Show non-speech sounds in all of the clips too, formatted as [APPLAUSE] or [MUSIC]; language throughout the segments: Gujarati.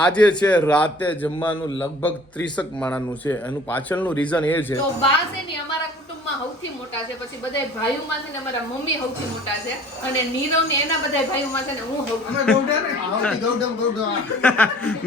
આજે છે રાતે જમવાનું લગભગ ત્રીસક માણાનું છે. એનું પાછળનું રીઝન એ છે. તો બા છે ને અમારા કુટુંબમાં સૌથી મોટા છે. પછી બધા ભાઈઓમાં છે ને અમારા મમ્મી સૌથી મોટા છે. અને નીરવ ને એના બધા ભાઈઓમાં છે ને હું અમે ગૌડા ને? આવતી ગૌડમ ગૌડા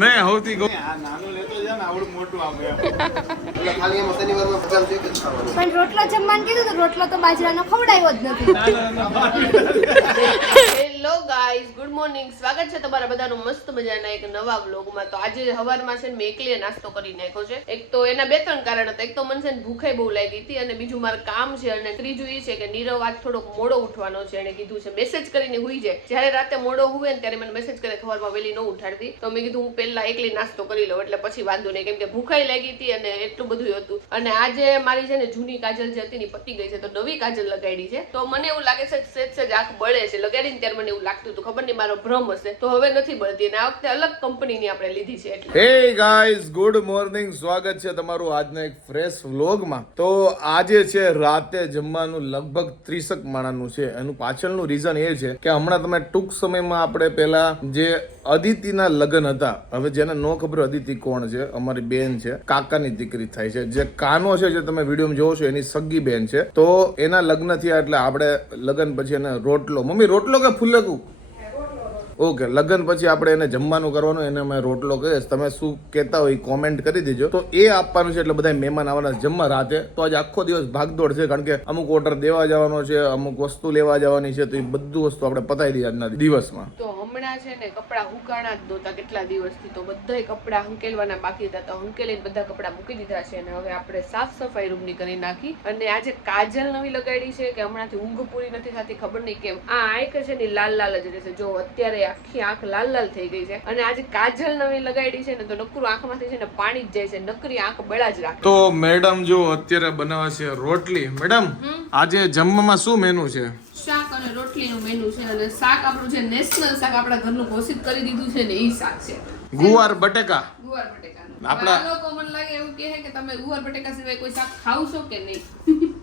નહીં સૌથી ગૌ આ નાનું લેતો જાય ને આવડું મોટું આવે એટલે ખાલી એમાં શનિવારમાં પ્રોગ્રામ છે કે ખાવાનું પણ રોટલો જમવાનું કીધું તો રોટલો તો બાજરાનો ખવડાવ્યો જ નથી. ગાઈઝ ગુડ મોર્નિંગ સ્વાગત છે તમારા બધાનું મસ્ત મજાના એક નવા વ્લોગમાં તો આજે સવારમાં છે ને મેં એકલીએ નાસ્તો કરી નાખ્યો છે. એક તો એના બે ત્રણ કારણ હતા. એક તો મને છે ને ભૂખાઈ બહુ લાગી હતી અને બીજું મારું કામ છે અને ત્રીજું એ છે કે નીરવ આજ થોડોક મોડો ઉઠવાનો છે. એને કીધું છે મેસેજ કરીને હુઈ જાય. જ્યારે રાતે મોડો હુવે ને ત્યારે મને મેસેજ કરે સવારમાં વહેલી ન ઉઠાડતી. તો મેં કીધું, હું પહેલા એકલી નાસ્તો કરી લઉં, એટલે પછી વાંધો નહીં. કેમ કે ભૂખાઈ લાગી હતી અને એટલું બધું હતું. અને આજે મારી છે ને જૂની કાજલ જે હતી ને પતી ગઈ છે. તો નવી કાજલ લગાડી છે. તો મને એવું લાગે છે સેજ સેજ આંખ બળે છે. લગાડીને ત્યારે મને એવું લાગતું હતું ખબર નહીં મારો ભ્રમ હશે. તો હવે નથી બળતી અને આ વખતે અલગ કંપનીની આપણે લીધી છે એટલે. હે ગાઈઝ ગુડ મોર્નિંગ સ્વાગત છે તમારું આજના એક ફ્રેશ વ્લોગમાં તો આજે છે રાતે જમવાનું લગભગ ત્રીસક માણાનું છે. એનું પાછળનું રીઝન એ છે કે હમણાં તમે ટૂંક સમયમાં આપણે પહેલા જે અદિતિના લગ્ન હતા, હવે જેને નો ખબર અદિતિ કોણ છે, અમારી બેન છે, કાકાની દીકરી થાય છે. જે કાનો છે જે તમે વિડીયોમાં જોવો છો, એની સગી બેન છે. તો એના લગ્ન થયા એટલે આપણે લગ્ન પછી એને રોટલો, મમ્મી રોટલો કે ફુલકું? ઓકે લગ્ન પછી આપણે એને જમવાનું કરવાનું, એને અમે રોટલો કહીએ તમે શું કહેતા હોય કોમેન્ટ કરી દેજો. તો એ આપવાનું છે એટલે બધા મહેમાન આવવાના જમવા રાતે. તો આજે આખો દિવસ ભાગદોડ છે, કારણ કે અમુક ઓર્ડર દેવા જવાનો છે, અમુક વસ્તુ લેવા જવાની છે, તો એ બધું વસ્તુ આપણે પતાવી દઈએ આજના દિવસમાં. તો હમણાં છે ને કપડા હુકાણા જ નહોતા કેટલા દિવસથી તો બધા કપડાં હંકેલવાના બાકી હતા. તો હંકેલીને બધા કપડા મૂકી દીધા છે અને હવે આપણે સાફ સફાઈ રૂમની કરી નાખી. અને આજે કાજલ નવી લગાડી છે કે હમણાંથી ઊંઘ પૂરી નથી થતી ખબર નહીં કેમ. આ આંખ છે ને લાલ લાલ જ રહેશે જો અત્યારે આખી આંખ લાલ લાલ થઈ ગઈ છે. અને આજે કાજલ નવી લગાડી છે ને તો નકરું આંખમાંથી છે ને પાણી જ જાય છે. નકરી આંખ બળા જ રાખે. તો મેડમ જો અત્યારે બનાવે છે રોટલી. મેડમ આજે જમવામાં શું મેનુ છે? શાક અને રોટલીનું મેનુ છે અને શાક આપણું જે નેશનલ શાક આપણા ઘરનું ઘોષિત કરી દીધું છે ને એ શાક છે. ગુવાર બટેકા. ગુવાર બટેકા આપણા- લોકો મને લાગે એવું કહે કે તમે ગુવાર બટેકા સિવાય કોઈ શાક ખાવ છો કે નહીં?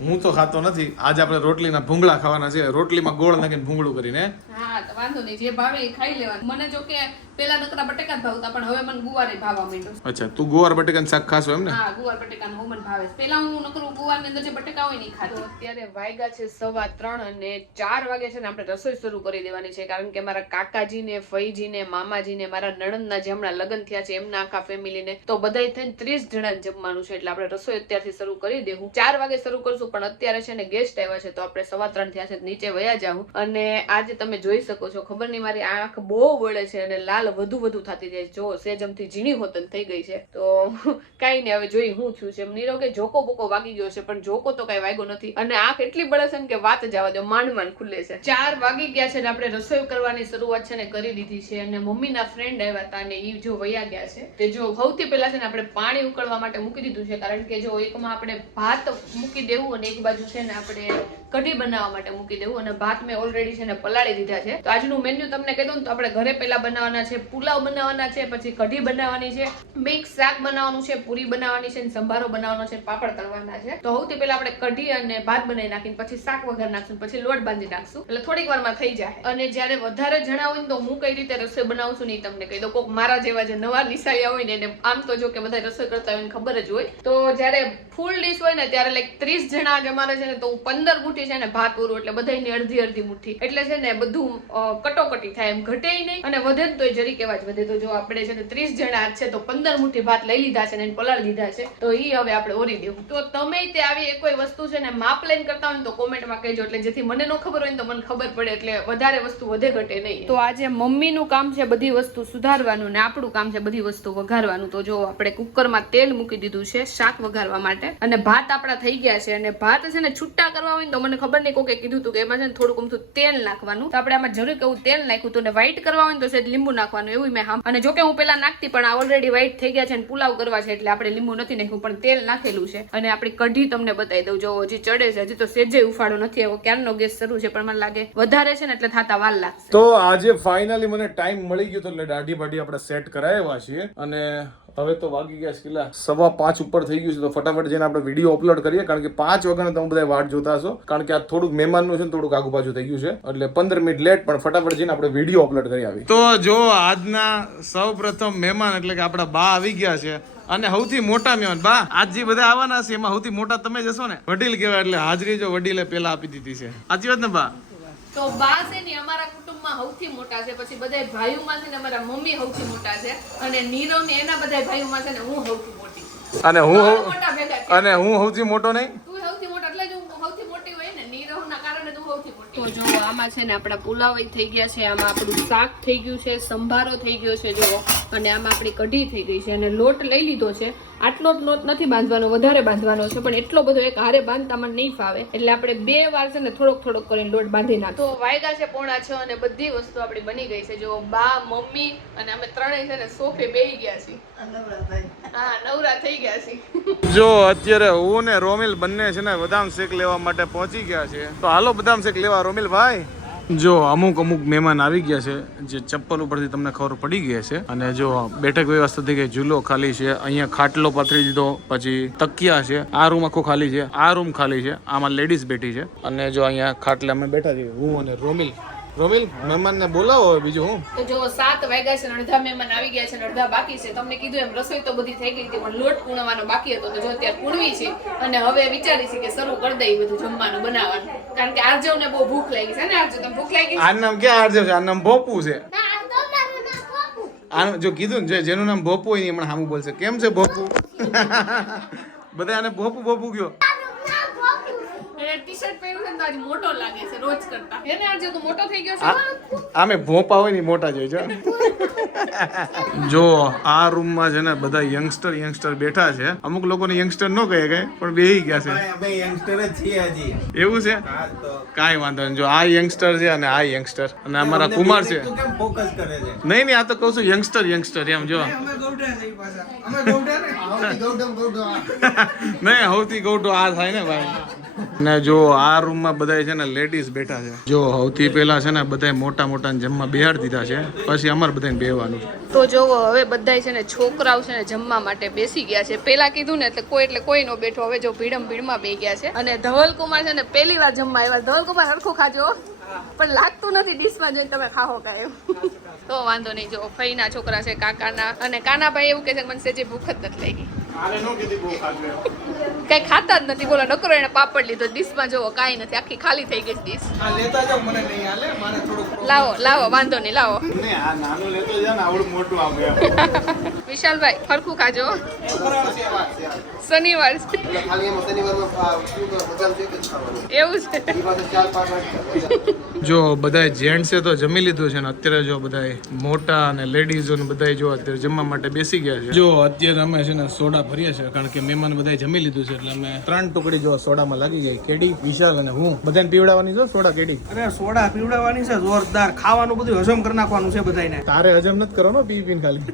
હું તો ખાતો નથી. આજે આપણે રોટલીના ભૂંગળા ખાવાના છે રોટલીમાં ગોળ નાખીને ભૂંગળું કરીને હા વાંધો નહીં જે ભાવે એ ખાઈ લેવાનું. મને જો કે પેલા નકરા બટેકા જ ભાવતા પણ હવે મને ગુવારે ભાવવા માંડ્યો. અચ્છા તું ગુવાર બટેકાનું શાક ખાસ એમ ને? હા ગુવાર બટેકાનું બહુ મને ભાવે પેલા હું નકરું ગુવારની અંદર જે બટેકા હોય નહીં ખાતો. અત્યારે વાયગા છે સવા ત્રણ અને ચાર વાગે છે ને આપણે રસોઈ શરૂ કરી દેવાની છે કારણ કે મારા કાકાજીને ફઈજીને મામાજીને મારા નણંદના જે હમણાં લગ્ન થયા છે એમના આખા ફેમિલીને તો બધાય થઈને ત્રીસ જણા જમવાનું છે એટલે આપણે રસોઈ અત્યારથી શરૂ કરી દેવું. ચાર વાગે શરૂ કરશું પણ અત્યારે છે ને ગેસ્ટ આવ્યા છે તો આપણે સવા ત્રણ થયા છે નીચે વયા જાઉં. અને આજે તમે જોઈ શકો છો. ખબર નહીં, મારી આંખ બહુ વળે છે અને લાલ વધુ વધુ થતી જાય જો સેજમથી ઝીણી હોતન થઈ ગઈ છે. તો [LAUGHS] કાંઈ નહીં, હવે જોઈ હું થયું છે. નીરવ જોકો બોકો વાગી ગયો છે, પણ જોકો તો કાંઈ વાગ્યો નથી. અને આંખ એટલી બળે છે ને કે વાત જવા દો, માંડ માંડ ખુલે છે. ચાર વાગી ગયા છે ને આપણે રસોઈ કરવાની શરૂઆત છે ને કરી દીધી છે. અને મમ્મીના ફ્રેન્ડ આવ્યા હતા અને એ જો વયા ગયા છે. તે જો સૌથી પહેલા છે ને આપણે પાણી ઉકળવા માટે મૂકી દીધું છે, કારણ કે જો એકમાં આપણે ભાત મૂકી દેવું અને એક બાજુ છે ને આપણે કઢી બનાવવા માટે મૂકી દેવું. અને ભાત મેં ઓલરેડી છે ને પલાળી દીધા છે. તો આજનું મેન્યુ તમને કહી દઉં તો આપણે ઘરે પહેલાં બનાવવાના છે, પુલાવ બનાવવાના છે, પછી કઢી બનાવવાની છે મિક્સ શાક બનાવવાનું છે, પૂરી બનાવવાની છે સંભારો બનાવવાનો છે પાપડ તળવાના છે. તો સૌથી પહેલા આપણે કઢી અને ભાત બનાવી નાખીને પછી શાક વઘાર નાખશું પછી લોટ બાંધી નાખશું. એટલે થોડીક વારમાં થઈ જાય. અને જ્યારે વધારે જણા હોય ને તો હું કઈ રીતે રસોઈ બનાવું છું ને તમને કહી દઉં. કોક મારા જેવા જે નવા નિશાળિયા હોય ને એને આમ તો જો કે બધા રસોઈ કરતા હોય ખબર જ હોય. તો જ્યારે ફૂલ ડીશ હોય ને ત્યારે લાઈક ત્રીસ જણા જમારે છે ને તો હું પંદર મુઠ્ઠી છે ને ભાત પૂરું, એટલે બધાની અડધી અડધી મુઠ્ઠી. એટલે છે ને બધું કટોકટી થાય એમ ઘટે નહીં. અને વધે તો જરી કેવા જ વધે. તો જો આપણે છે ને ત્રીસ જણા છે, તો પંદર મુઠ્ઠી ભાત લઈ લીધા છે ને પલાળી દીધા છે. તો એ હવે આપણે ઓરી દેવું. તો તમે તે આવી કોઈ વસ્તુ છે ને માપ લઈને કરતા હોય તો કોમેન્ટમાં કહેજો. એટલે જેથી મને ન ખબર હોય ને તો મને ખબર પડે. એટલે વધારે વસ્તુ વધે ઘટે નહીં. તો આજે મમ્મીનું કામ છે બધી વસ્તુ સુધારવાનું ને આપણું કામ છે બધી વસ્તુ વઘારવાનું. તો જો આપણે કુકરમાં તેલ મૂકી દીધું છે શાક વઘારવા માટે. અને ભાત આપણા થઈ ગયા છે. અને ભાત છે ને છૂટા કરવા હોય તો મને ખબર નહીં કોકે કીધું હતું કે એમાં છે ને થોડુંક અમથું તેલ નાખવાનું. તો આપણે આમાં જરૂર કેવું તેલ નાખ્યું હતું ને વ્હાઈટ કરવા હોય તો છે લીંબુ નાખવાનું, એવું મેં અને જો કે હું પેલા નાખતી, પણ આ ઓલરેડી વ્હાઈટ થઈ ગયા છે અને પુલાવ કરવા છે એટલે આપણે લીંબુ નથી નાખ્યું, પણ તેલ નાખેલું છે. અને આપણી કઢી તમને બતાવી દઉં, જો હજી ચડે છે, હજી તો સેજે ઉફાળો નથી એવો ક્યારનો ગેસ શરૂ છે, પણ મને લાગે વધારે છે ને એટલે થાતા વાર લાગશે. તો આજે ફાઇનલી મને ટાઈમ મળી ગયો તો એટલે દાઢી બાઢી આપણે સેટ કરાવ્યા છીએ. અને હવે તો વાગી ગયા છે સવા પાંચ ઉપર થઈ ગયું છે, તો ફટાફટ જઈને આપણે વીડિયો અપલોડ કરીએ, કારણ કે પાંચ વાગ્યા તમે બધા વાટ જોતા હશો. કારણ કે આ થોડુંક મહેમાનનું છે ને થોડુંક આગુ પાછું થઈ ગયું છે. એટલે પંદર મિનિટ લેટ પણ ફટાફટ જઈને આપણે વીડિયો અપલોડ કરી આવી. તો જો આજના સૌ પ્રથમ મહેમાન, એટલે કે આપણા બા આવી ગયા છે. અને સૌથી મોટા મહેમાન, બા, આજ બધા આવવાના છે. એમાં સૌથી મોટા તમે જશો ને? વડીલ કહેવાય, એટલે હાજરી જો વડીલે પેલા આપી દીધી છે. સાચી વાત ને, બા? તો બા છે ને અમારા કુટુંબમાં સૌથી મોટા છે. પછી બધા ભાઈઓમાં છે ને અમારા મમ્મી સૌથી મોટા છે. અને નીરવ ને એના બધા ભાઈઓમાં છે ને હું સૌથી મોટી છું. અને હું અને હું સૌથી મોટો નહીં? તું સૌથી મોટો એટલે જ હું સૌથી મોટી હોય ને નીરવના કારણે તું સૌથી મોટી તો જો આમાં છે ને આપણા પુલાવ થઈ ગયા છે આમાં આપણું શાક થઈ ગયું છે સંભારો થઈ ગયો છે જો અને આમાં આપણી કઢી થઈ ગઈ છે. અને લોટ લઈ લીધો છે. આટલો જ લોટ નથી બાંધવાનો વધારે બાંધવાનો છે પણ એટલો બધો એક હારે બાંધતા મને નહીં ફાવે. એટલે આપણે બે વાર છે ને થોડોક થોડોક કરીને લોટ બાંધી નાખો તો વાયગા છે પોણા છ અને બધી વસ્તુ આપણી બની ગઈ છે. જો બા મમ્મી અને અમે ત્રણેય છે ને સોફે બેહી ગયા છીએ. હા નવરા થઈ ગયા છીએ. જો અત્યારે હું ને રોમિલ બંને છે ને બદામ શેક લેવા માટે પહોંચી ગયા છે તો હાલો બદામ શેક લેવા રોમિલ ભાઈ. જો અમુક અમુક મહેમાન આવી ગયા છે, જે ચપ્પલ ઉપરથી તમને ખબર પડી ગઈ છે અને જો બેઠક વ્યવસ્થા થઈ ગઈ, ઝૂલો ખાલી છે, અહીંયા ખાટલો પાથરી દીધો, પછી તકિયા છે, આ રૂમ આખો ખાલી છે, આ રૂમ ખાલી છે, આમાં લેડીઝ બેઠી છે. અને જો અહીંયા ખાટલા અમે બેઠા છીએ, હું અને રોમિલ. રોમિલ મહેમાનને બોલાવો બીજું હું? તો જો સાત વાગ્યા છે ને અડધા મહેમાન આવી ગયા છે ને અડધા બાકી છે તમને કીધું એમ રસોઈ તો બધી થઈ ગઈ હતી પણ લોટ પૂણવાનો બાકી હતો તો જો અત્યારે પૂણવી છે અને હવે વિચારી છે કે શરૂ કરી દઈએ બધું જમવાનું બનાવવાનું. કારણ કે આરજવને બહુ ભૂખ લાગી છે ને આરજવ તમને ભૂખ લાગી આ નામ ક્યાં આરજવ છે? આ નામ ભોપુ છે. ના તો મારું નામ બાપુ. આનું જો કીધું ને જેનું નામ ભોપુ હોય હમણાં સામું બોલશે. કેમ છે ભોપુ? [LAUGHS] બધા આને ભોપુ ભોપુ. ગયો તો આજે મોટો લાગે છે રોજ કરતા. એને આજે તો મોટો થઈ ગયો છે. આમે ભોપા હોય ને મોટા જોઈ છે જો આ રૂમમાં છે ને બધા યંગસ્ટર યંગસ્ટર બેઠા છે. અમુક લોકોને યંગસ્ટર ન કહે કઈ પણ બેહી ગયા છે. અમે યંગસ્ટર જ છીએ હજી. એવું છે? હા કાંઈ વાંધો નહીં. જો આ યંગસ્ટર છે અને આ યંગસ્ટર અને અમારા કુમાર છે. ફોકસ કરે છે? નહીં નહીં આ તો કહું છું યંગસ્ટર યંગસ્ટર એમ જો. અમે ગૌડા છે પાછા. અમે ગૌડા ને? આવતી ગૌતમ ગૌતમ નહીં સૌથી ગૌટો આ થાય ને ભાઈ. ને જો આ રૂમમાં બધા છે ને લેડીઝ બેઠા છે. જો સૌથી પહેલા છે ને બધા મોટા મોટા જમવા બેહાડ દીધા છે. પછી અમારે બધાને બેહવાનું છે. તો જોવો હવે બધાય છે ને છોકરાઓ છે ને જમવા માટે બેસી ગયા છે. પેલા કીધું ને એટલે કોઈ એટલે કોઈ નો બેઠો. હવે જો ભીડમ ભીડમાં બે ગયા છે. અને ધવલકુમાર છે ને પહેલી વાર જમવા આવ્યા. ધવલકુમાર હરખું ખાજો પણ લાગતું નથી ડીશમાં જોઈને તમે ખાઓ કાંઈ એમ. તો વાંધો નહીં. જો ફઈના છોકરા છે કાકાના. અને કાનાભાઈ એવું કહે છે કે મને સેજે ભૂખ જ નથી લાગી. કઈ ખાતા જ નથી. બોલો નકરો એને પાપડ લીધો. ડીશમાં જોવો કાંઈ નથી. આખી ખાલી થઈ ગઈ ડીશ. લાવો લાવો વાંધો નહીં લાવો. ને આ નાનું લેતો જા ને આવડું મોટું આમ એમ. [LAUGHS] વિશાલભાઈ ફરખું ખાજો. ફરાળ છે વાત છે. આ. શનિવાર. છે એવું છે. જો બધા જેન્ટ્સે તો જમી લીધું છે ને અત્યારે જો બધા મોટા અને લેડીઝો ને બધા જો અત્યારે જમવા માટે બેસી ગયા છે. જો અત્યારે અમે છે ને સોડા ભરીએ છીએ કારણ કે મહેમાન બધા જમી લીધું છે એટલે અમે ત્રણ ટુકડી જો સોડામાં લાગી ગઈ. કેડી વિશાલ અને હું. બધાને પીવડાવવાની છો સોડા કેડી? અરે સોડા પીવડાવવાની છે જોરદાર. ખાવાનું બધું હજમ કરી નાખવાનું છે બધાને તારે હજમ નથી કરવાનો પી પીને ખાલી.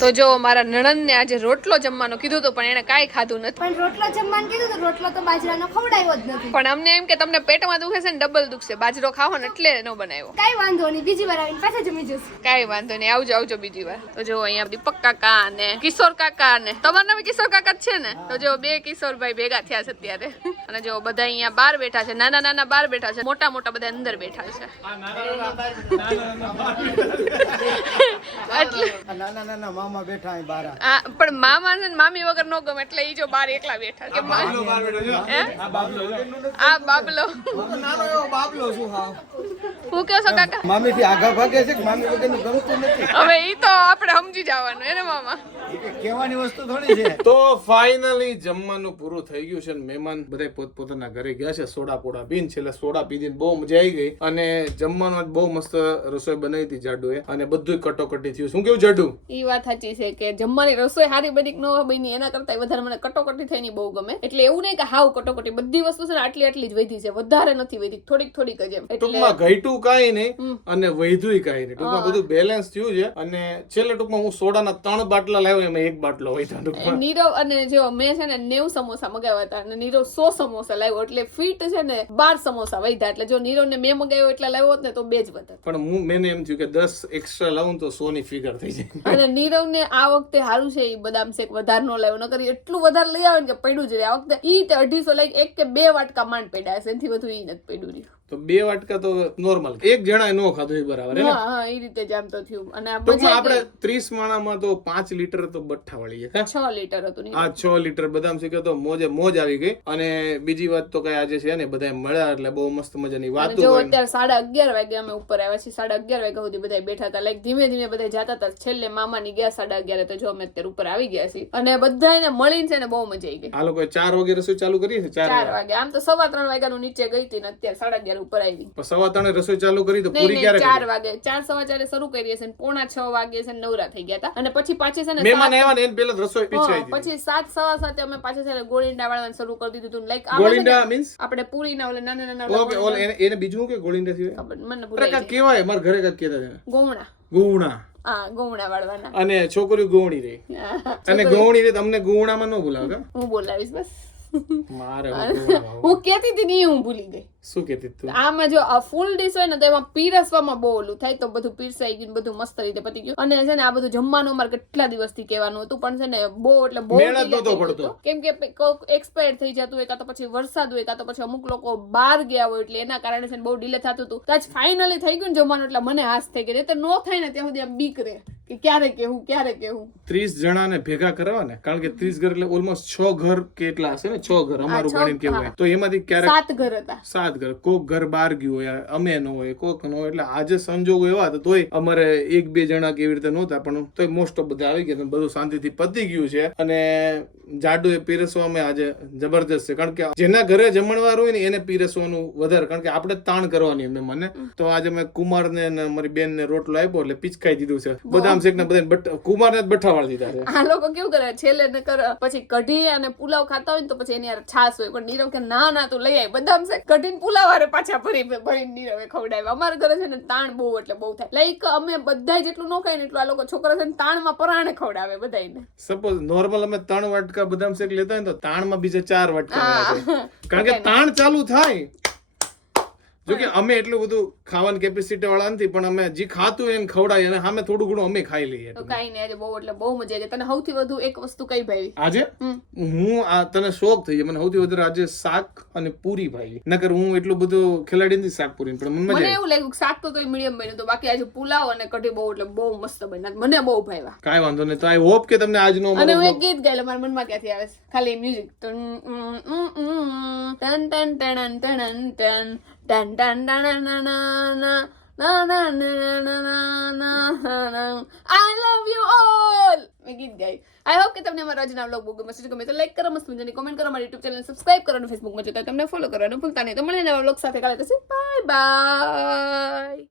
તો જો મારા નણંદને આજે રોટલો જમવાનો કીધું તો પણ એને કાંઈ ખાધું નથી. પણ રોટલો જમવાનું કીધું તો રોટલો તો બાજરાનો ખવડાવ્યો જ નથી. પણ અમને એમ કે તમને પેટમાં દુખે છે ને ડબલ દુખશે. બાજરો ખાવો ને એટલે નો બનાવ્યો. કઈ વાંધો નહીં બીજી વાર આવીને પાછા જમી જશું. કાંઈ વાંધો નહીં આવજો આવજો બીજી વાર. તો જો અહીંયા દીપક કાકા અને કિશોર કાકા ને. તમારા નામે કિશોર કાકા જ છે ને? તો જો બે કિશોરભાઈ ભેગા થયા છે અત્યારે. અને જો બધા અહીંયા બહાર બેઠા છે. નાના નાના બહાર બેઠા છે. મોટા મોટા બધા અંદર બેઠા છે. એટલે નાના નાના મામા બેઠા બાર પણ મામા છે ને મામી વગર નો ગમે એટલે ઈ જો બાર એકલા બેઠા કે આ બાબલો નાનો બાબલો શું હાવ હું કહો છો કાકા? મામી થી આગળ ભાગે છે કે મામી વગરનું ગમતું નથી? હવે ઈ તો આપણે સમજી જવાનું એને મામા? કહેવાની વસ્તુ થોડી છે. તો ફાઇનલી જમવાનું પૂરું થઈ ગયું છે ને મહેમાન બધા પોતપોતાના ઘરે ગયા છે સોડા પોડા પીને છેલ્લે સોડા પીધીને બહુ મજા આવી ગઈ. અને જમવાનું બહુ મસ્ત રસોઈ બનાવી હતી જાડુએ અને બધું કટોકટી થયું. શું કેવું જાડુ? ઈ વાત સાચી છે કે જમવાની રસોઈ હારી બની ન બની એના કરતા વધારે મને કટોકટી થઈ બહુ ગમે. એટલે એવું નહીં કે હાવ કટોકટી બધી વસ્તુ છે ને આટલી આટલી જ વધી છે વધારે નથી વધી. થોડીક થોડીક જ એમ. ટૂંકમાં ઘટ્યું કાંઈ નહીં અને વૈધુય કાંઈ નહીં. ટૂંકમાં બધું બેલેન્સ થયું છે. અને છેલ્લે ટૂંકમાં હું સોડાના ત્રણ બાટલા લાવ્યો એમાં એક બાટલો હોય પણ નીરવ અને જો મેં છે ને નેવું સમોસા મગાવ્યા હતા અને નીરવ સો સમોસા લાવ્યો એટલે ફીટ છે ને બાર સમોસા વધ્યા એટલે જો નીરવ ને મેં મગાવ્યો એટલા લાવ્યો હોત ને તો બે જ વધત. પણ હું મેને એમ થયું કે દસ એક્સ્ટ્રા લાવું તો સો ની ફિગર થઈ જાય. અને નીરવ ને આ વખતે સારું છે ઈ બદામ શેક વધારે નો લાવ્યો નકર એટલું વધારે લઈ આવે ને કે પડ્યું જ રહે. આ વખતે ઈ તે અઢીસો લાઈક એક કે બે વાટકા માંડ પડ્યા છે. એનાથી વધુ ઈ નથી પડ્યું તો બે વાટકા તો નોર્મલ એક જણા નો ખાધું એ બરાબર હા હા એ રીતે જ આમ તો થયું. અને ટૂંકમાં આપણે ત્રીસ માણામાં તો પાંચ લીટર તો બઠ્ઠા વળી ગયા છ લીટર હતું. આ છ લીટર બદામ શીખ્યો તો મોજે મોજ આવી ગઈ. અને બીજી વાત તો કઈ આજે છે ને બધા મળ્યા એટલે બહુ મસ્ત મજાની વાત જો અત્યારે સાડા અગિયાર વાગે અમે ઉપર આવ્યા છીએ સાડા અગિયાર વાગ્યા સુધી બધા બેઠા હતા. લાઈક ધીમે ધીમે બધા જતા હતા. છેલ્લે મામાની ગયા સાડા અગિયારે તો જો અમે અત્યારે ઉપર આવી ગયા છીએ. અને બધાને મળીને છે ને બહુ મજા આવી ગઈ. આ લોકો ચાર વાગે રસોઈ ચાલુ કરી છે? ચાર વાગે. આમ તો સવા ત્રણ વાગ્યાનું નીચે ગઈ હતી ને અત્યારે સાડા અગિયાર ઉપર આવી. સવા ત્રણે રસોઈ ચાલુ કરી તો પૂરી ક્યારે ચાર વાગે ચાર સવા ચારે શરૂ કરીએ છે પોણા છ વાગે છે નવરા થઈ ગયા હતા. અને પછી પાછી છે ને મહેમાન આવ્યા ને એને પેલા રસોઈ પીછાઈ પછી સાત સવા સાતે અમે પાછા છે ને ગોળીંડા વાળવાનું શરૂ કરી દીધું હતું લાઈક ગોળીંડા મીન્સ આપણે પૂરી ના ઓલે નાના નાના ઓકે ઓલ એને બીજું કે ગોળીંડા સિવાય? મને ભૂલાઈ કેવાય. મારા ઘરે કાંઈક કહેતા હતા ગોમણા ગુવણા. ગોમણા વાળવાના. અને છોકરી ગોવણી રે. અને ગોવણી રે તમને ગુવણામાં ન ભૂલાવ હું બોલાવીશ બસ. મારે હું કેતી હતી ને હું ભૂલી ગઈ. શું કહેતી તું? આમાં જો આ ફૂલ ડીશ હોય ને તો એમાં પીરસવામાં બહુ ઓલું થાય તો બધું પીરસાઈ ગયું બધું મસ્ત રીતે પતી ગયું. અને છે ને આ બધું જમવાનું અમારે કેટલા દિવસથી કહેવાનું હતું પણ છે ને બહુ એટલે બહુ પડતો. કેમ કે એક્સપાયર થઈ જતું હોય કાં તો પછી વરસાદ હોય કાં તો પછી અમુક લોકો બહાર ગયા હોય એટલે એના કારણે છે ને બહુ ડીલે થતું હતું. તો આજ ફાઇનલી થઈ ગયું ને જમવાનું એટલે મને હાસ થઈ ગઈ. તો નો થાય ને ત્યાં સુધી આમ બીક રહે કે ક્યારે કેવું ક્યારે કેવું ત્રીસ જણાને ભેગા કરવા ને કારણ કે ત્રીસ ઘર એટલે ઓલમોસ્ટ છ ઘર કેટલા હશે ને? છ ઘર અમારું ગણિત કેવું તો એમાંથી ક્યારે સાત ઘર હતા. સાત ઘર કોક ઘર બહાર ગયું હોય અમે ન હોય કોક ન હોય એટલે આજે સંજોગો એવા હતા તોય અમારે એક બે જણા કેવી રીતે નહોતા પણ તોય મોસ્ટ ઓફ બધા આવી ગયા બધું શાંતિથી પતી ગયું છે. અને જાડુ એ પીરસવામાં આજે જબરજસ્ત છે કારણ કે જેના ઘરે જમણવાર હોય ને એને પીરસવાનું વધારે કારણ કે આપણે તાણ કરવાની એમને મને. તો આજે મેં કુમાર ને મારી બેન ને રોટલો આપ્યો એટલે પિચકાઈ દીધું છે. બદામ શેક ને બધા કુમાર ને બઠ્ઠા વાળી દીધા છે. આ લોકો કેવું કરે છેલ્લે ને પછી કઢી અને પુલાવ ખાતા હોય ને તો પછી એની યાર છાશ હોય પણ નીરવ કે ના ના તું લઈ આવી બદામ શેક. કઢીને પુલાવ હારે પાછા ભરી ભરી નીરવે ખવડાવ્યા. અમારા ઘરે છે ને તાણ બહુ એટલે બહુ થાય. લાઈક અમે બધા જેટલું ન ખાય ને એટલું આ લોકો છોકરા છે ને તાણમાં પરાણે ખવડાવે બધાને સપોઝ નોર્મલ અમે ત્રણ વાટકા બદામ શેક લેતા હોય તો તાણમાં બીજા ચાર વાટકા કારણ કે તાણ ચાલુ થાય. જો કે અમે એટલું બધું ખાવાની કેપેસિટી વાળા નથી પણ અમે જે ખાતું એને ખવડાય અને સામે થોડું ઘણું અમે ખાઈ લઈએ તો કઈ નહીં આજે બહુ એટલે બહુ મજા આવી તને સૌથી વધુ એક વસ્તુ કઈ ભાઈ? આજે? હું આ તને શોખ થઈ જાય મને સૌથી વધારે આજે શાક અને પૂરી ભાઈ. નકર હું એટલું બધું ખેલાડી નથી શાક પૂરી પણ મને મને એવું લાગ્યું શાક તો તોય મીડિયમ બન્યું તો બાકી આજે પુલાવ અને કઢી બહુ એટલે બહુ મસ્ત બન્યા. મને બહુ ભાવ્યા કાઈ વાંધો નહીં. તો આઈ હોપ કે તમને આજનો અને હું એક ગીત ગાયેલું મારા મનમાં ક્યાંથી આવે છે? ખાલી મ્યુઝિક ટન ટન ટન ટન ટન dun dun dun dun dun dun dun. Na, na, na, na, na, na, na. I love you all! મેં ગીત ગાઈ આઈ હોપ કે તમને અમારા આજના બ્લોગ બહુ ગમે છે ગમે તો લાઈક કરો મસ્ત મજાની કોમેન્ટ કરો મારી યુટ્યુબ ચેનલ સબસ્ક્રાઈબ કરો અને ફેસબુકમાં જોતા તમને ફોલો કરવાનું ભૂલતા નહીં તો મળે નવા બ્લોગ સાથે કાલે થશે બાય બાય